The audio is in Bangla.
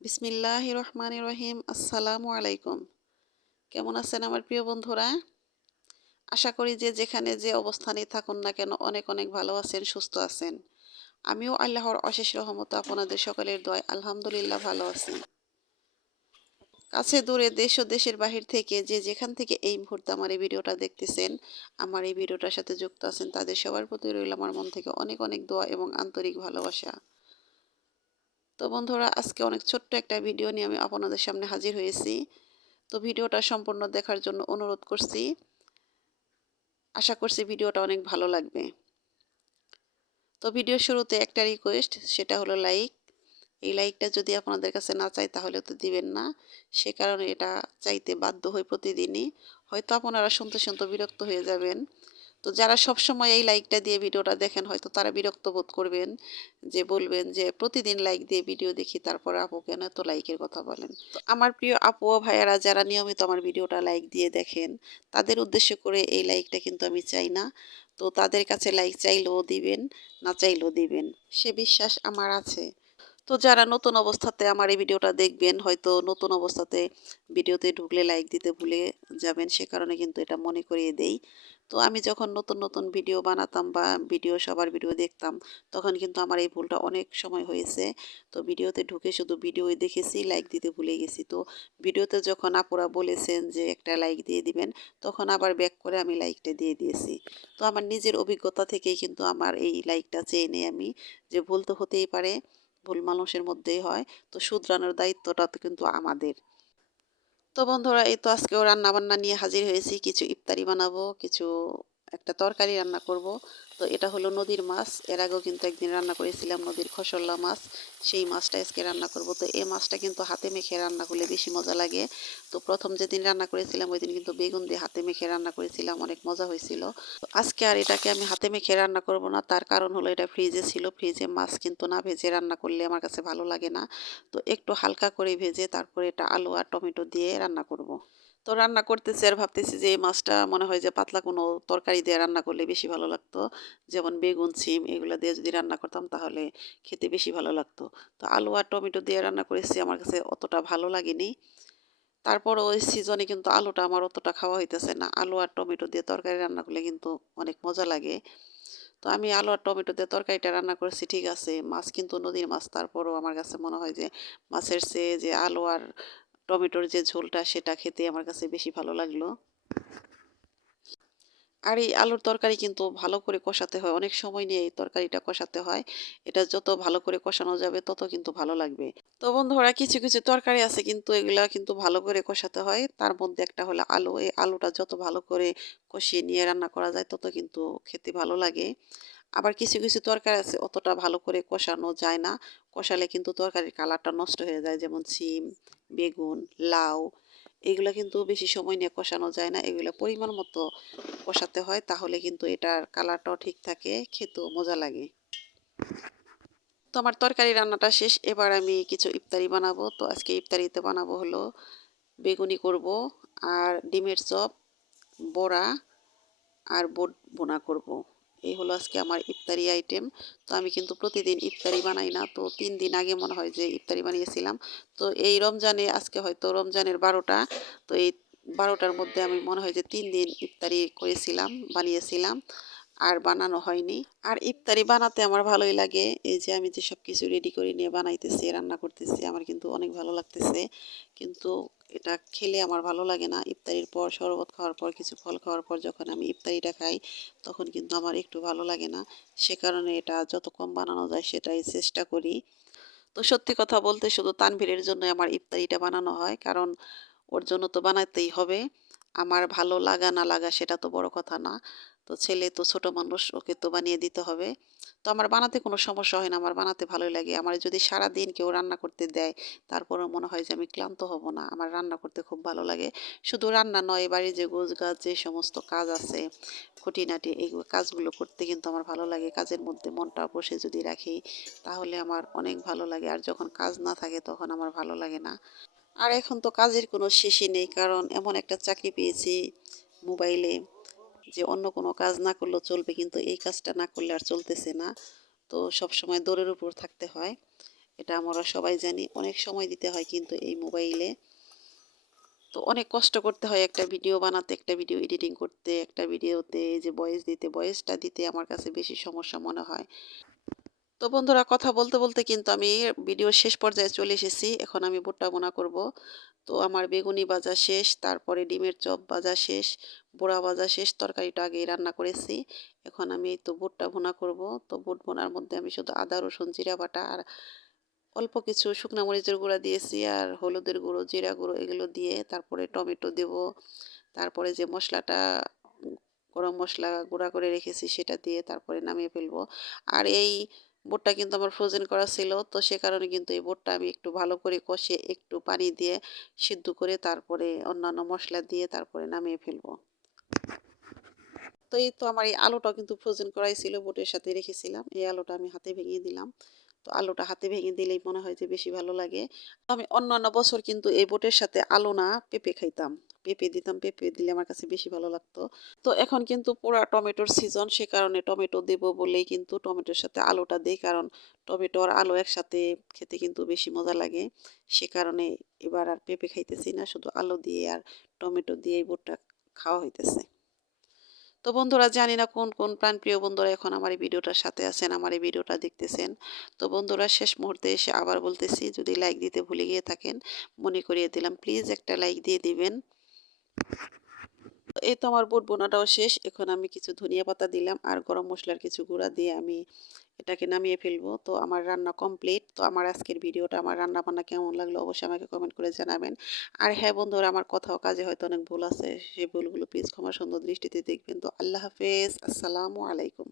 বিসমিল্লাহির রহমানির রহিম। আসসালামু আলাইকুম। কেমন আছেন আমার প্রিয় বন্ধুরা? আশা করি যে যেখানে যে অবস্থানেই থাকুন না কেন অনেক অনেক ভালো আছেন, সুস্থ আছেন। আমিও আল্লাহর অশেষ রহমতে আপনাদের সকলের দোয়ায় আলহামদুলিল্লাহ ভালো আছি। কাছে দূরে দেশ ও দেশের বাহির থেকে যে যেখান থেকে এই মুহূর্তে আমার এই ভিডিওটা দেখতেছেন, আমার এই ভিডিওটার সাথে যুক্ত আছেন তাদের সবার প্রতি রইল আমার মন থেকে অনেক অনেক দোয়া এবং আন্তরিক ভালোবাসা। তো বন্ধুরা, আজকে অনেক ছোট্ট একটা ভিডিও নিয়ে আমি আপনাদের সামনে হাজির হয়েছি। তো ভিডিওটা সম্পূর্ণ দেখার জন্য অনুরোধ করছি। আশা করছি ভিডিওটা অনেক ভালো লাগবে। তো ভিডিওর শুরুতে একটা রিকোয়েস্ট, সেটা হলো লাইক। এই লাইকটা যদি আপনাদের কাছে না চাই তাহলে তো দিবেন না। সে কারণে এটা চাইতে বাধ্য হই প্রতিদিনই। হয়তো আপনারা শুনতে শুনতে বিরক্ত হয়ে যাবেন। তো যারা সবসময় এই লাইকটা দিয়ে ভিডিওটা দেখেন হয়তো তারা বিরক্ত বোধ করবেন, যে বলবেন যে প্রতিদিন লাইক দিয়ে ভিডিও দেখি তারপরে আপু কেন এত লাইকের কথা বলেন। তো আমার প্রিয় আপু ও ভাইয়ারা যারা নিয়মিত আমার ভিডিওটা লাইক দিয়ে দেখেন, তাদের উদ্দেশ্য করে এই লাইকটা কিন্তু আমি চাই না। তো তাদের কাছে লাইক চাইলেও দিবেন, না চাইলেও দিবেন, সে বিশ্বাস আমার আছে। তো যারা নতুন অবস্থাতে আমার এই ভিডিওটা দেখবেন, হয়তো নতুন অবস্থাতে ভিডিওতে ঢুকলে লাইক দিতে ভুলে যাবেন, সে কারণে কিন্তু এটা মনে করিয়ে দেই। তো আমি যখন নতুন নতুন ভিডিও বানাতাম বা সবার ভিডিও দেখতাম, তখন কিন্তু আমার এই ভুলটা অনেক সময় হয়েছে। তো ভিডিওতে ঢুকে শুধু ভিডিওই দেখেছি, লাইক দিতে ভুলে গেছি। তো ভিডিওতে যখন আপুরা বলেছেন যে একটা লাইক দিয়ে দিবেন, তখন আবার ব্যাক করে আমি লাইকটা দিয়ে দিয়েছি। তো আমার নিজের অভিজ্ঞতা থেকেই কিন্তু আমার এই লাইকটা চেয়ে নেই আমি, যে ভুল তো হতেই পারে, ভুল মানুষের মধ্যেই হয়। তো শুধরানোর দায়িত্বটা তো কিন্তু আমাদের। তো বন্ধুরা, এই তো আজকেও রান্না বান্না নিয়ে হাজির হয়েছি। কিছু ইফতারি বানাবো, কিছু একটা তরকারি রান্না করব। তো এটা হলো নদীর মাছ। এর আগেও কিন্তু একদিন রান্না করেছিলাম নদীর খসল্লা মাছ। সেই মাছটা আজকে রান্না করব। তো এই মাছটা কিন্তু হাতে মেখে রান্না করলে বেশি মজা লাগে। তো প্রথম যেদিন রান্না করেছিলাম ওই দিন কিন্তু বেগুন দিয়ে হাতে মেখে রান্না করেছিলাম, অনেক মজা হয়েছিল। তো আজকে আর এটাকে আমি হাতে মেখে রান্না করব না। তার কারণ হলো এটা ফ্রিজে ছিল। ফ্রিজে মাছ কিন্তু না ভেজে রান্না করলে আমার কাছে ভালো লাগে না। তো একটু হালকা করে ভেজে তারপরে এটা আলু আর টমেটো দিয়ে রান্না করব। তো রান্না করতেছি আর ভাবতেছি যে এই মাছটা মনে হয় যে পাতলা কোনো তরকারি দিয়ে রান্না করলে বেশি ভালো লাগতো। যেমন বেগুন, সিম এগুলো দিয়ে যদি রান্না করতাম তাহলে খেতে বেশি ভালো লাগতো। তো আলু আর টমেটো দিয়ে রান্না করেছি, আমার কাছে অতটা ভালো লাগেনি। তারপরও ওই সিজনে কিন্তু আলুটা আমার অতটা খাওয়া হইতেছে না। আলু আর টমেটো দিয়ে তরকারি রান্না করলে কিন্তু অনেক মজা লাগে। তো আমি আলু আর টমেটো দিয়ে তরকারিটা রান্না করেছি, ঠিক আছে। মাছ কিন্তু নদীর মাছ, তারপরও আমার কাছে মনে হয় যে মাছের চেয়ে যে আলু আর টমেটোর যে ঝোলটা সেটা খেতে আমার কাছে বেশি ভালো লাগলো। আর এই আলুর তরকারি কিন্তু ভালো করে কষাতে হয়, অনেক সময় নিয়ে এই তরকারিটা কষাতে হয়। এটা যত ভালো করে কষানো যাবে তত কিন্তু ভালো লাগবে। তো বন্ধুরা, কিছু কিছু তরকারি আছে কিন্তু এগুলা কিন্তু ভালো করে কষাতে হয়। তার মধ্যে একটা হলো আলু। এই আলুটা যত ভালো করে কষিয়ে নিয়ে রান্না করা যায় তত কিন্তু খেতে ভালো লাগে। আবার কিছু কিছু তরকারি আছে অতটা ভালো করে কষানো যায় না। কষালে কিন্তু তরকারির কালারটা নষ্ট হয়ে যায়, যেমন সিম, বেগুন, লাউ এগুলা কিন্তু বেশি সময় নিয়ে কষানো যায় না। এগুলো পরিমাণ মতো কষাতে হয়, তাহলে কিন্তু এটার কালারটাও ঠিক থাকে, খেতেও মজা লাগে। তো আমার তরকারি রান্নাটা শেষ। এবার আমি কিছু ইফতারি বানাবো। তো আজকে ইফতারিতে বানাবো হলো বেগুনি করব, আর ডিমের চপ, বড়া আর বুট ভুনা করব। এই হলো আজকে আমার ইফতারি আইটেম। তো আমি কিন্তু প্রতিদিন ইফতারি বানাই না। তো ৩ দিন আগে মনে হয় যে ইফতারি বানিয়েছিলাম। তো এই রমজানে আজকে হয়তো রমজানের ১২টা। তো এই ১২টার মধ্যে আমি মনে হয় যে ৩ দিন ইফতারি করেছিলাম, বানিয়েছিলাম। আর বানানো হয়নি। আর ইফতারি বানাতে আমার ভালোই লাগে। এই যে আমি যে সব কিছু রেডি করে নিয়ে বানাইতেছি, রান্না করতেছি, আমার কিন্তু অনেক ভালো লাগতেছে। কিন্তু এটা খেলে আমার ভালো লাগে না। ইফতারির পর শরবত খাওয়ার পর, কিছু ফল খাওয়ার পর যখন আমি ইফতারিটা খাই তখন কিন্তু আমার একটু ভালো লাগে না। সে কারণে এটা যত কম বানানো যায় সেটাই চেষ্টা করি। তো সত্যি কথা বলতে শুধু তানভীরের জন্য আমার ইফতারিটা বানানো হয়, কারণ ওর জন্য তো বানাতেই হবে। আমার ভালো লাগা না লাগা সেটা তো বড় কথা না। তো ছেলে তো ছোট মানুষ, ওকে তো বানিয়ে দিতে হবে। তো আমার বানাতে কোনো সমস্যা হয় না, আমার বানাতে ভালোই লাগে। আমার যদি সারাদিন কেউ রান্না করতে দেয় তারপরেও মনে হয় যে আমি ক্লান্ত হব না। আমার রান্না করতে খুব ভালো লাগে। শুধু রান্না নয়, বাড়ির যে গোছগাছ যে সমস্ত কাজ আছে, খুঁটিনাটি এই কাজগুলো করতে কিন্তু আমার ভালো লাগে। কাজের মধ্যে মনটা বসে যদি রাখি তাহলে আমার অনেক ভালো লাগে। আর যখন কাজ না থাকে তখন আমার ভালো লাগে না। আর এখন তো কাজের কোনো শেষই নেই, কারণ এমন একটা চাকরি পেয়েছি মোবাইলে, যে অন্য কোনো কাজ না করলেও চলবে, কিন্তু এই কাজটা না করলে আর চলতেছে না। তো সব সময় দৌড়ের উপর থাকতে হয়। এটা আমরা সবাই জানি। অনেক সময় দিতে হয় কিন্তু এই মোবাইলে। তো অনেক কষ্ট করতে হয় একটা ভিডিও বানাতে, একটা ভিডিও এডিটিং করতে, একটা ভিডিওতে এই যে ভয়েস দিতে, ভয়েসটা দিতে আমার কাছে বেশি সমস্যা মনে হয়। তো বন্ধুরা কথা বলতে, বলতে কিন্তু আমি ভিডিওর শেষ পর্যায়ে চলে এসেছি। এখন আমি ভুট্টা ভুনা করব। তো আমার বেগুনি ভাজা শেষ, তারপরে ডিমের চপ ভাজা শেষ, বড়া ভাজা শেষ, তরকারিটা আগেই রান্না করেছি। এখন আমি এই তো ভুট্টা ভুনা করব। তো বুট ভুনার মধ্যে আমি শুধু আদা, রসুন, জিরা বাটা আর অল্প কিছু শুকনা মরিচের গুঁড়া দিয়েছি আর হলুদের গুঁড়ো, জিরা গুঁড়ো এগুলো দিয়ে তারপরে টমেটো দেব। তারপরে যে মসলাটা উম গরম মসলা গুঁড়া করে রেখেছি সেটা দিয়ে তারপরে নামিয়ে ফেলবো। আর এই বুটটা কিন্তু আমার ফ্রোজেন করা ছিল। তো সে কারণে কিন্তু এই বুটটা আমি একটু ভালো করে কষে একটু পানি দিয়ে সিদ্ধ করে তারপরে অন্যান্য মসলা দিয়ে তারপরে নামিয়ে ফেলবো। তো এই তো আমার এই আলুটাও কিন্তু ফ্রোজেন করাই ছিল, বুটের সাথে রেখেছিলাম। এই আলুটা আমি হাতে ভেঙে দিলাম। তো আলুটা হাতে ভেঙে দিলেই মনে হয় যে বেশি ভালো লাগে। আমি অন্যান্য বছর কিন্তু এই বুটের সাথে আলু না পেঁপে খাইতাম। পেঁপে দিতাম, পেঁপে দিলে আমার কাছে বেশি ভালো লাগতো। তো এখন কিন্তু পুরা টমেটোর সিজন, সে কারণে টমেটো দেব বলেই কিন্তু টমেটোর সাথে আলুটা দেই। কারণ টমেটো আর আলু একসাথে খেতে কিন্তু বেশি মজা লাগে। সে কারণে এবার আর পেঁপে খাইতেছি না, শুধু আলু দিয়ে আর টমেটো দিয়েই বুটটা খাওয়া হইতেছে। তো বন্ধুরা জানি না কোন কোন প্রাণপ্রিয় বন্ধুরা এখন আমার এই ভিডিওটার সাথে আছেন, আমার এই ভিডিওটা দেখতেছেন। তো বন্ধুরা শেষ মুহূর্তে এসে আবার বলতেছি, যদি লাইক দিতে ভুলে গিয়ে থাকেন মনে করিয়ে দিলাম, প্লিজ একটা লাইক দিয়ে দিবেন। তো এই তো আমার বুট বোনাটাও শেষ। এখন আমি কিছু ধনিয়া পাতা দিলাম আর গরম মসলার কিছু গুঁড়া দিয়ে আমি এটাকে নামিয়ে ফেলবো। তো আমার রান্না কমপ্লিট। তো আমার আজকের ভিডিওটা, আমার রান্না বান্না কেমন লাগলো অবশ্যই আমাকে কমেন্ট করে জানাবেন। আর হ্যাঁ বন্ধুরা, আমার কথা ও কাজে হয়তো অনেক ভুল আছে, সেই ভুলগুলো প্লিজ ক্ষমা সুন্দর দৃষ্টিতে দেখবেন। তো আল্লাহ হাফেজ, আসসালামু আলাইকুম।